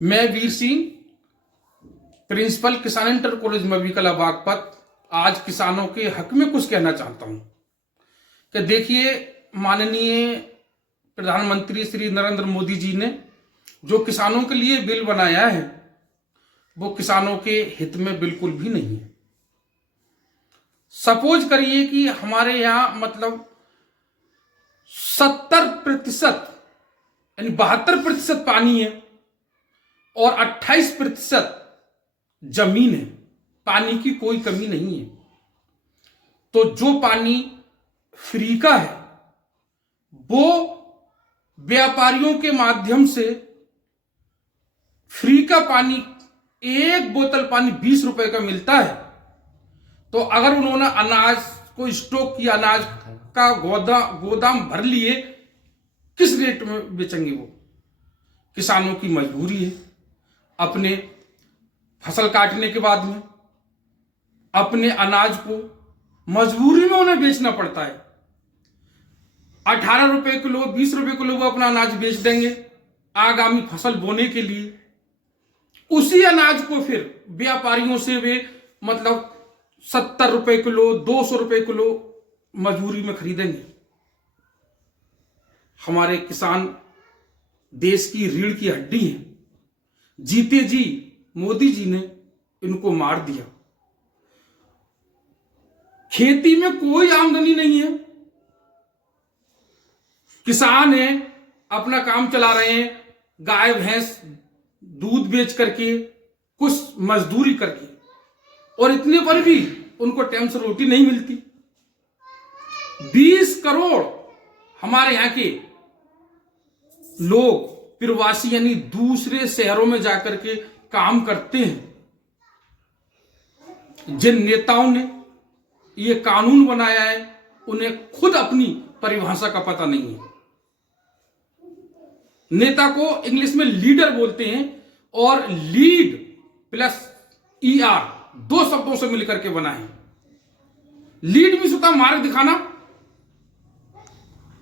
मैं वीर सिंह, प्रिंसिपल किसान inter college मवीकला Baghpat, आज किसानों के हक में कुछ कहना चाहता हूं कि देखिए, माननीय प्रधानमंत्री श्री नरेंद्र मोदी जी ने जो किसानों के लिए बिल बनाया है वो किसानों के हित में बिल्कुल भी नहीं है। सपोज करिए कि हमारे यहां 70% यानी 72% पानी है और 28% जमीन है, पानी की कोई कमी नहीं है। तो जो पानी फ्री का है वो व्यापारियों के माध्यम से फ्री का पानी, एक बोतल पानी 20 रुपए का मिलता है। तो अगर उन्होंने अनाज को स्टॉक किया, अनाज का गोदाम भर लिए, किस रेट में बेचेंगे वो? किसानों की मजबूरी है, अपने फसल काटने के बाद में अपने अनाज को मजबूरी में उन्हें बेचना पड़ता है। 18 रुपए किलो, 20 रुपए किलो वो अपना अनाज बेच देंगे आगामी फसल बोने के लिए। उसी अनाज को फिर व्यापारियों से वे 70 रुपए किलो, 200 रुपए किलो मजबूरी में खरीदेंगे। हमारे किसान देश की रीढ़ की हड्डी हैं। जीते जी मोदी जी ने इनको मार दिया। खेती में कोई आमदनी नहीं है, किसान है, अपना काम चला रहे हैं, गाय भैंस दूध बेच करके, कुछ मजदूरी करके, और इतने पर भी उनको टाइम से रोटी नहीं मिलती। 20 करोड़ हमारे यहां के लोग प्रवासी यानी दूसरे शहरों में जाकर के काम करते हैं। जिन नेताओं ने ये कानून बनाया है उन्हें खुद अपनी परिभाषा का पता नहीं है। नेता को इंग्लिश में लीडर बोलते हैं और लीड प्लस ER 2 शब्दों से मिलकर के बना है। लीड भी होता मार्ग दिखाना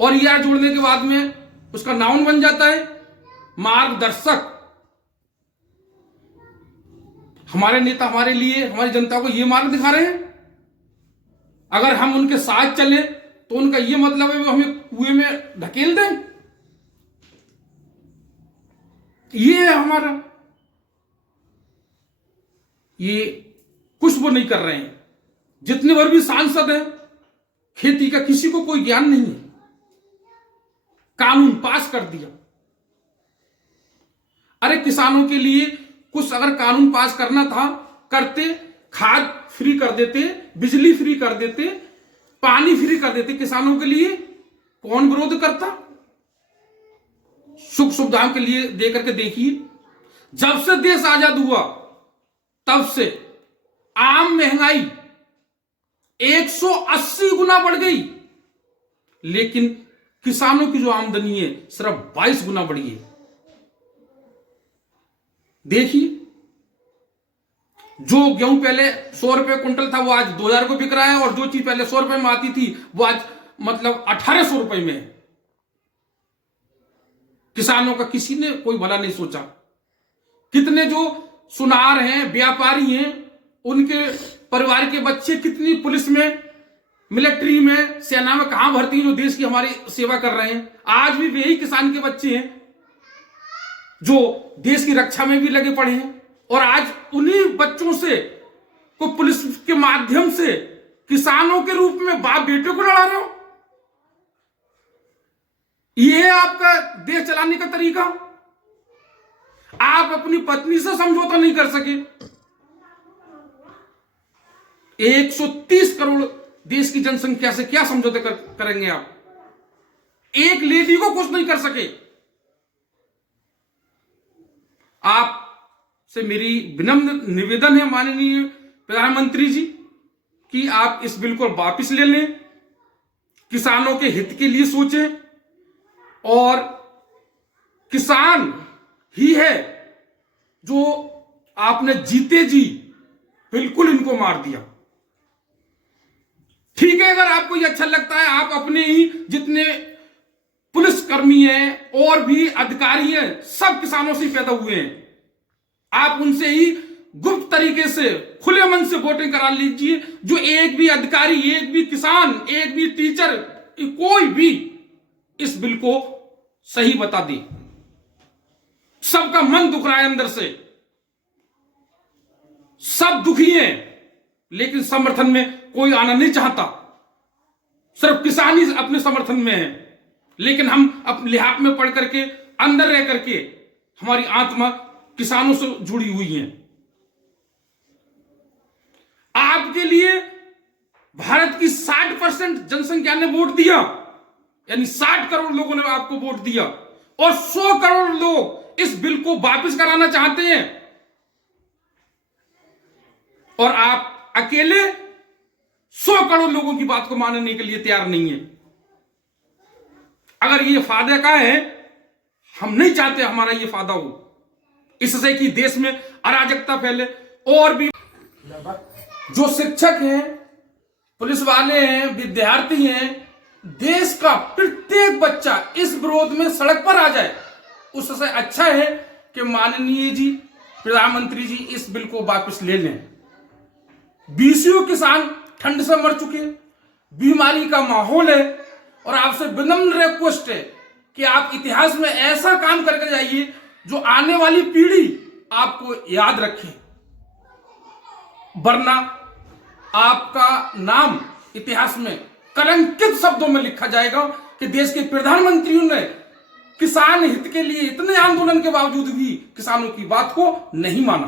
और ER जोड़ने के बाद में उसका नाउन बन जाता है मार्गदर्शक। हमारे नेता हमारे लिए, हमारी जनता को ये मार्ग दिखा रहे हैं। अगर हम उनके साथ चले तो उनका ये मतलब है वो हमें कुएं में ढकेल दें। ये है हमारा, ये कुछ वो नहीं कर रहे हैं। जितने बार भी सांसद हैं, खेती का किसी को कोई ज्ञान नहीं है। कानून पास कर दिया। अरे किसानों के लिए कुछ अगर कानून पास करना था करते, खाद फ्री कर देते, बिजली फ्री कर देते, पानी फ्री कर देते किसानों के लिए। कौन विरोध करता? सुख सुविधाओं के लिए दे करके देखिए, जब से देश आजाद हुआ तब से आम महंगाई 180 गुना बढ़ गई, लेकिन किसानों की जो आमदनी है सिर्फ 22 गुना बढ़ी है। देखिए, जो गेहूं पहले 100 रुपए क्विंटल था वो आज 2000 को बिक रहा है, और जो चीज पहले 100 रुपए में आती थी वो आज 1800 रुपए में है। किसानों का किसी ने कोई भला नहीं सोचा। कितने जो सुनार हैं, व्यापारी हैं, उनके परिवार के बच्चे कितनी पुलिस में, मिलिट्री में, सेना में कहां भर्ती हैं, जो देश की हमारी सेवा कर रहे हैं। आज भी वही किसान के बच्चे हैं जो देश की रक्षा में भी लगे पड़े हैं, और आज उन्हीं बच्चों से को पुलिस के माध्यम से किसानों के रूप में बाप बेटे को लड़ा रहे हो। यह है आपका देश चलाने का तरीका? आप अपनी पत्नी से समझौता नहीं कर सके। 130 करोड़ देश की जनसंख्या से क्या समझौते करेंगे आप? एक लेडी को कुछ नहीं कर सके। आप से मेरी विनम्र निवेदन है माननीय प्रधानमंत्री जी कि आप इस बिल को वापस ले लें, किसानों के हित के लिए सोचें, और किसान ही है जो आपने जीते जी बिल्कुल इनको मार दिया। ठीक है, अगर आपको ये अच्छा लगता है, आप अपने ही जितने पुलिसकर्मी हैं और भी अधिकारी हैं, सब किसानों से पैदा हुए हैं। आप उनसे ही गुप्त तरीके से खुले मन से वोटिंग करा लीजिए। जो एक भी अधिकारी, एक भी किसान, एक भी टीचर, कोई भी इस बिल को सही बता दे। सबका मन दुख रहा है अंदर से, सब दुखी हैं, लेकिन समर्थन में कोई आना नहीं चाहता। सिर्फ किसान ही अपने समर्थन में है, लेकिन हम अपने लिहाज में पढ़ करके, अंदर रह करके हमारी आत्मा किसानों से जुड़ी हुई है। आपके लिए भारत की 60% जनसंख्या ने वोट दिया, यानी 60 करोड़ लोगों ने आपको वोट दिया, और 100 करोड़ लोग इस बिल को वापस कराना चाहते हैं, और आप अकेले 100 करोड़ लोगों की बात को मानने के लिए तैयार नहीं है। अगर ये फायदे का है, हम नहीं चाहते हमारा ये फायदा हो, इससे कि देश में अराजकता फैले। और भी जो शिक्षक हैं, पुलिस वाले हैं, विद्यार्थी हैं, देश का प्रत्येक बच्चा इस विरोध में सड़क पर आ जाए, उससे अच्छा है कि माननीय जी प्रधानमंत्री जी इस बिल को वापस ले लें। बीसीओ किसान ठंड से मर चुके, बीमारी का माहौल है, और आपसे विनम्र रिक्वेस्ट है कि आप इतिहास में ऐसा काम करके जाइए जो आने वाली पीढ़ी आपको याद रखे, वरना आपका नाम इतिहास में कलंकित शब्दों में लिखा जाएगा कि देश के प्रधानमंत्रियों ने किसान हित के लिए इतने आंदोलन के बावजूद भी किसानों की बात को नहीं माना।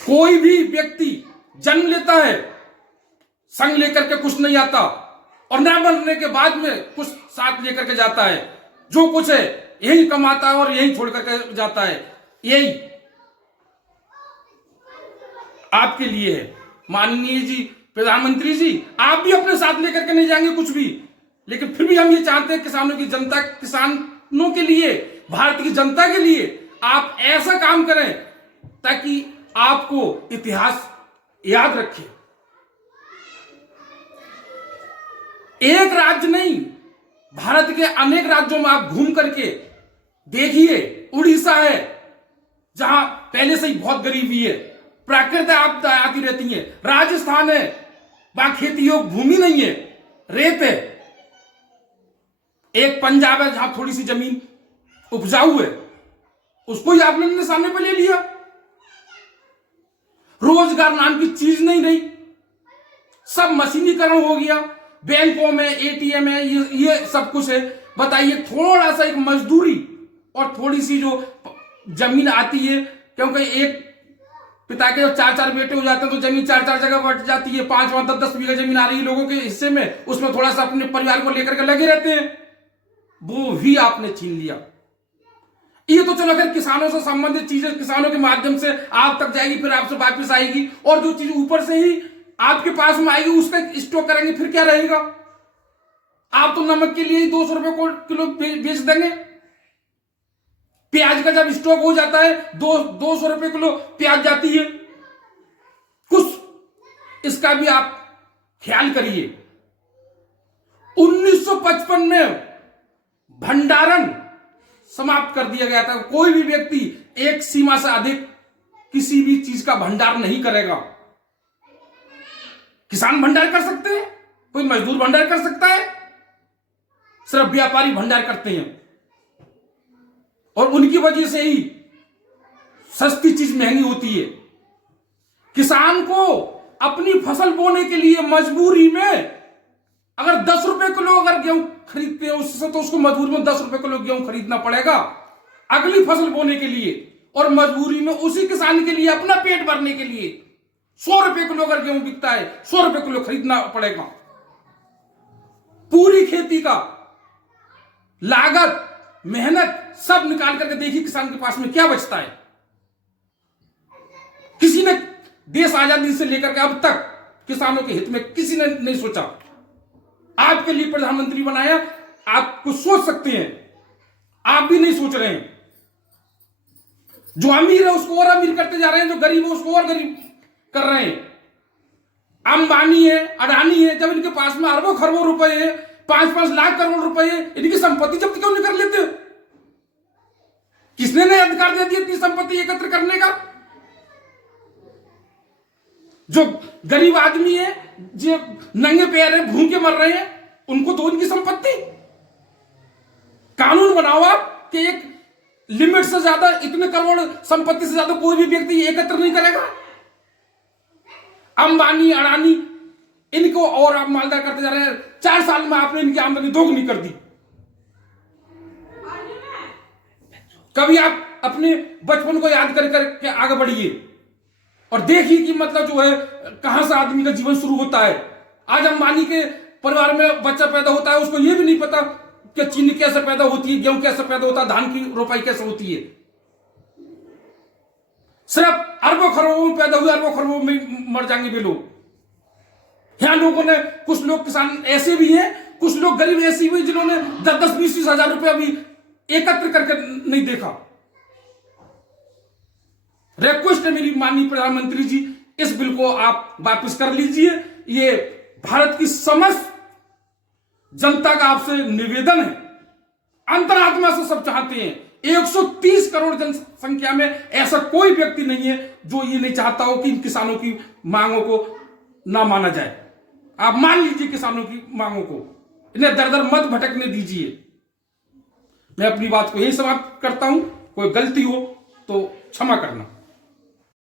कोई भी व्यक्ति जन्म लेता है, संग लेकर के कुछ नहीं आता, और न बनने के बाद में कुछ साथ लेकर के जाता है। जो कुछ है यही कमाता है और यही छोड़ करके जाता है। यही आपके लिए है माननीय जी प्रधानमंत्री जी, आप भी अपने साथ लेकर के नहीं जाएंगे कुछ भी, लेकिन फिर भी हम ये चाहते हैं किसानों की जनता, किसानों के लिए, भारत की जनता के लिए आप ऐसा काम करें ताकि आपको इतिहास याद रखे। एक राज्य नहीं, भारत के अनेक राज्यों में आप घूम करके देखिए। उड़ीसा है जहां पहले से ही बहुत गरीबी है, प्राकृतिक आपदा आती रहती है। राजस्थान है, वहां खेती योग्य भूमि नहीं है, रेत है। एक पंजाब है जहां थोड़ी सी जमीन उपजाऊ है, उसको ही आपने निशाने पर ले लिया। रोजगार नाम की चीज नहीं रही, सब मशीनीकरण हो गया। बैंकों में एटीएम है, ये सब कुछ है। बताइए, थोड़ा सा एक मजदूरी और थोड़ी सी जो जमीन आती है, क्योंकि एक पिता के 4-4 बेटे हो जाते हैं तो जमीन 4-4 जगह बट जाती है। 5-5, 10-10 बीघा जमीन आ रही है लोगों के हिस्से में, उसमें थोड़ा सा अपने परिवार को लेकर के लगे रहते हैं, वो भी आपने छीन लिया। ये तो चलो अगर किसानों से संबंधित चीजें किसानों के माध्यम से आप तक जाएगी, फिर आपसे वापस आएगी, और जो चीज ऊपर से ही आपके पास में आएगी उसका स्टॉक करेंगे, फिर क्या रहेगा? आप तो नमक के लिए ही 200 रुपए को किलो बेच देंगे। प्याज का जब स्टॉक हो जाता है 200 रुपए किलो प्याज जाती है। कुछ इसका भी आप ख्याल करिए। 1955 में भंडारण समाप्त कर दिया गया था। कोई भी व्यक्ति एक सीमा से अधिक किसी भी चीज का भंडार नहीं करेगा। किसान भंडार कर सकते हैं, कोई मजदूर भंडार कर सकता है, सिर्फ व्यापारी भंडार करते हैं, और उनकी वजह से ही सस्ती चीज महंगी होती है। किसान को अपनी फसल बोने के लिए मजबूरी में अगर 10 रुपए किलो अगर गेहूं खरीदते हैं उससे, तो उसको मजबूरी में 10 रुपए किलो गेहूं खरीदना पड़ेगा अगली फसल बोने के लिए, और मजबूरी में उसी किसान के लिए अपना पेट भरने के लिए 100 रुपए किलो अगर गेहूं बिकता है 100 रुपए किलो खरीदना पड़ेगा। पूरी खेती का लागत, मेहनत सब निकाल करके देखिए किसान के पास में क्या बचता है। किसी ने देश आजादी से लेकर के अब तक किसानों के हित में किसी ने नहीं सोचा। आपके लिए प्रधानमंत्री बनाया, आप कुछ सोच सकते हैं, आप भी नहीं सोच रहे हैं। जो अमीर है उसको और अमीर करते जा रहे हैं, जो गरीब है उसको और गरीब कर रहे हैं। अंबानी है, अडानी है, जब इनके पास में अरबों खरबों रुपए है, 5-5 लाख करोड़ रुपए है, इनकी संपत्ति जब्त क्यों नहीं कर लेते? किसने नहीं अधिकार दे दिया इतनी संपत्ति एकत्र करने का? जो गरीब आदमी है, जो नंगे पैर है, भूखे मर रहे हैं, उनको दो उनकी संपत्ति। कानून बनाओ आप कि एक लिमिट से ज्यादा, इतने करोड़ संपत्ति से ज्यादा कोई भी व्यक्ति एकत्र नहीं करेगा। अंबानी, अडानी, इनको और आप मालदार करते जा रहे हैं। 4 साल में आपने इनकी आमदनी दोगुनी कर दी। कभी आप अपने बचपन को याद कर करके आगे बढ़िए और देखिए कि मतलब जो है कहां से आदमी का जीवन शुरू होता है। आज अंबानी के परिवार में बच्चा पैदा होता है, उसको यह भी नहीं पता कि चीनी कैसे पैदा होती है, गेहूं कैसे पैदा होता है, धान की रोपाई कैसे होती है। सिर्फ अरबों खरबों में पैदा हुए, अरबों खरबों में मर जाएंगे वे लोग। यहां लोगों ने, कुछ लोग किसान ऐसे भी हैं, कुछ लोग गरीब ऐसे भी, जिन्होंने 10-10, 20-20 हजार रुपया भी एकत्र करके नहीं देखा। रिक्वेस्ट है मेरी माननीय प्रधानमंत्री जी, इस बिल को आप वापस कर लीजिए। ये भारत की समस्त जनता का आपसे निवेदन है, अंतरात्मा से सब चाहते हैं। 130 करोड़ जनसंख्या में ऐसा कोई व्यक्ति नहीं है जो ये नहीं चाहता हो कि इन किसानों की मांगों को ना माना जाए। आप मान लीजिए किसानों की मांगों को, इन्हें दर दर मत भटकने दीजिए। मैं अपनी बात को यही समाप्त करता हूं। कोई गलती हो तो क्षमा करना।